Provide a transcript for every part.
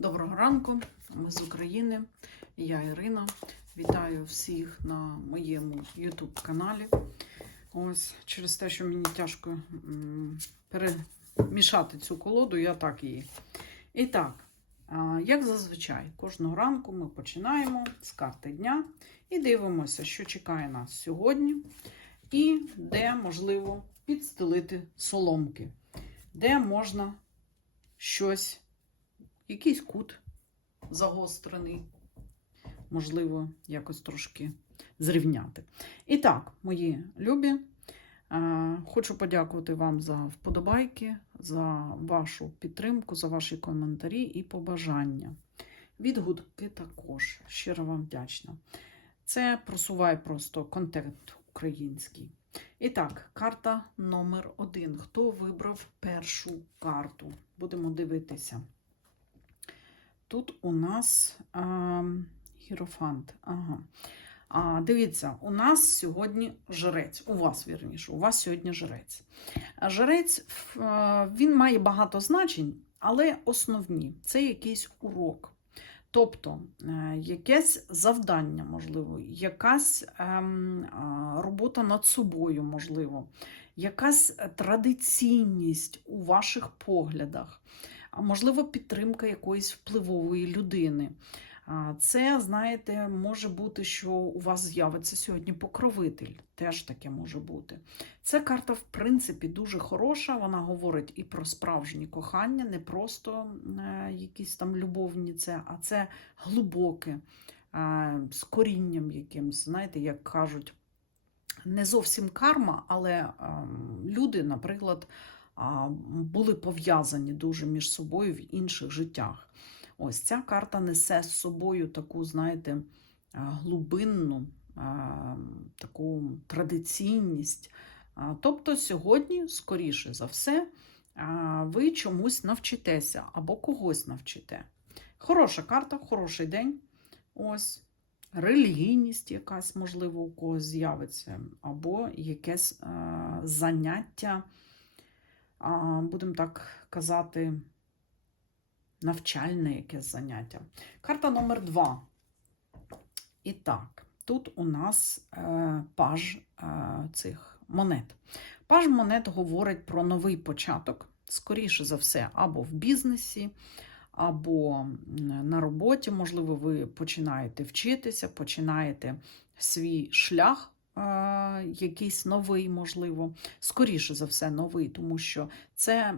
Доброго ранку, ми з України. Я Ірина. Вітаю всіх на моєму YouTube каналі. Ось через те, що мені тяжко перемішати цю колоду, я так її. І так, як зазвичай, кожного ранку ми починаємо з карти дня і дивимося, що чекає нас сьогодні, і де можливо підстелити соломки, де можна щось якийсь кут загострений, можливо, якось трошки зрівняти. І так, мої любі, е, хочу подякувати вам за вподобайки, за вашу підтримку, за ваші коментарі і побажання. Відгуки також. Щиро вам вдячна. Це просуває просто контент український. І так, карта номер один. Хто вибрав першу карту? Будемо дивитися. Тут у нас а, гірофант. Ага. А, Дивіться, у нас сьогодні жрець. У вас, вірніше, у вас сьогодні жрець. Жрець він має багато значень, але основні це якийсь урок. Тобто е, якесь завдання, можливо, якась ем, робота над собою, можливо, якась традиційність у ваших поглядах можливо, підтримка якоїсь впливової людини. Це, знаєте, може бути, що у вас з'явиться сьогодні покровитель. Теж таке може бути. Ця карта, в принципі, дуже хороша. Вона говорить і про справжнє кохання, не просто е, якісь там любовні, це, а це глибоке, е, з корінням якимсь, знаєте, як кажуть, не зовсім карма, але е, люди, наприклад були пов'язані дуже між собою в інших життях. Ось ця карта несе з собою таку, знаєте, глибинну, таку традиційність. Тобто сьогодні, скоріше за все, ви чомусь навчитеся або когось навчите. Хороша карта, хороший день. Ось. Релігійність якась, можливо, у когось з'явиться, або якесь заняття будемо так казати, навчальне якесь заняття. Карта номер два. І так, тут у нас е, паж е, цих монет. Паж монет говорить про новий початок, скоріше за все, або в бізнесі, або на роботі. Можливо, ви починаєте вчитися, починаєте свій шлях якийсь новий, можливо, скоріше за все, новий, тому що це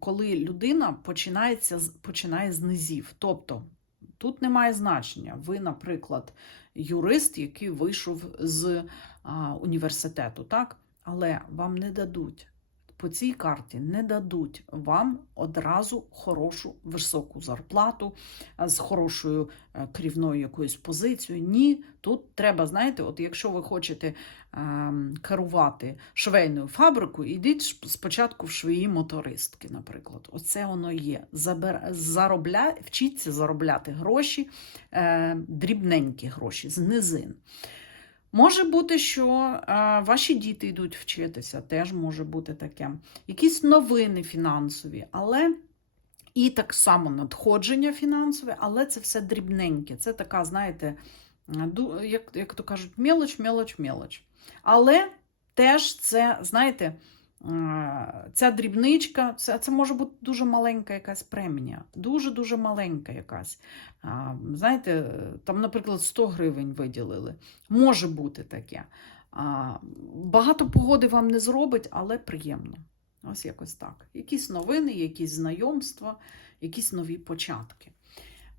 коли людина починається, починає з низів. Тобто тут немає значення. Ви, наприклад, юрист, який вийшов з університету, так? але вам не дадуть по цій карті не дадуть вам одразу хорошу високу зарплату з хорошою е, керівною якоюсь позицією. Ні, тут треба, знаєте, от якщо ви хочете е, керувати швейною фабрикою, йдіть спочатку в швеї мотористки, наприклад. Оце воно є. Заробля... Вчіться заробляти гроші, е, дрібненькі гроші з низин. Може бути, що а, ваші діти йдуть вчитися, теж може бути таке. Якісь новини фінансові, але і так само надходження фінансове, але це все дрібненьке. Це така, знаєте, як як то кажуть, мелоч, мелоч, мелоч. Але теж це, знаєте, ця дрібничка, це це може бути дуже маленька якась премія, дуже-дуже маленька якась. Знаєте, там, наприклад, 100 гривень виділили. Може бути таке. Багато погоди вам не зробить, але приємно. Ось якось так. Якісь новини, якісь знайомства, якісь нові початки.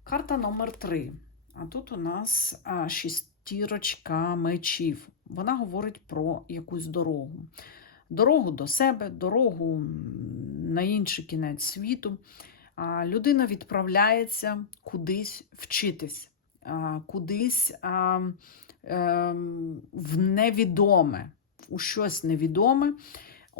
Карта номер 3. А тут у нас шістірочка мечів. Вона говорить про якусь дорогу дорогу до себе, дорогу на інший кінець світу. Людина відправляється кудись вчитись, кудись ем, в невідоме, у щось невідоме.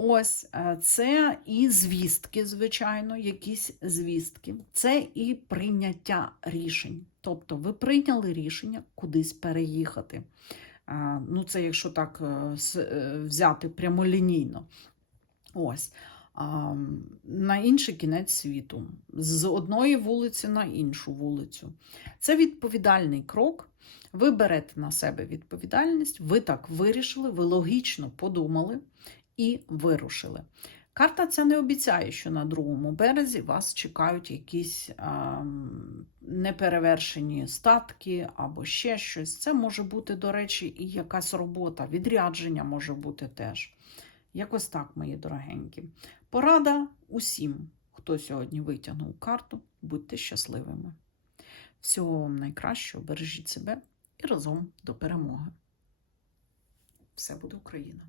Ось це і звістки, звичайно, якісь звістки, це і прийняття рішень. Тобто ви прийняли рішення кудись переїхати. Ну, це якщо так е, е, взяти прямолінійно. Ось. на інший кінець світу, з одної вулиці на іншу вулицю. Це відповідальний крок. Ви берете на себе відповідальність, ви так вирішили, ви логічно подумали і вирушили. Карта ця не обіцяє, що на другому березі вас чекають якісь а, неперевершені статки або ще щось. Це може бути, до речі, і якась робота, відрядження може бути теж. Якось так, мої дорогенькі. Порада усім, хто сьогодні витягнув карту, будьте щасливими. Всього вам найкращого, бережіть себе і разом до перемоги. Все буде Україна!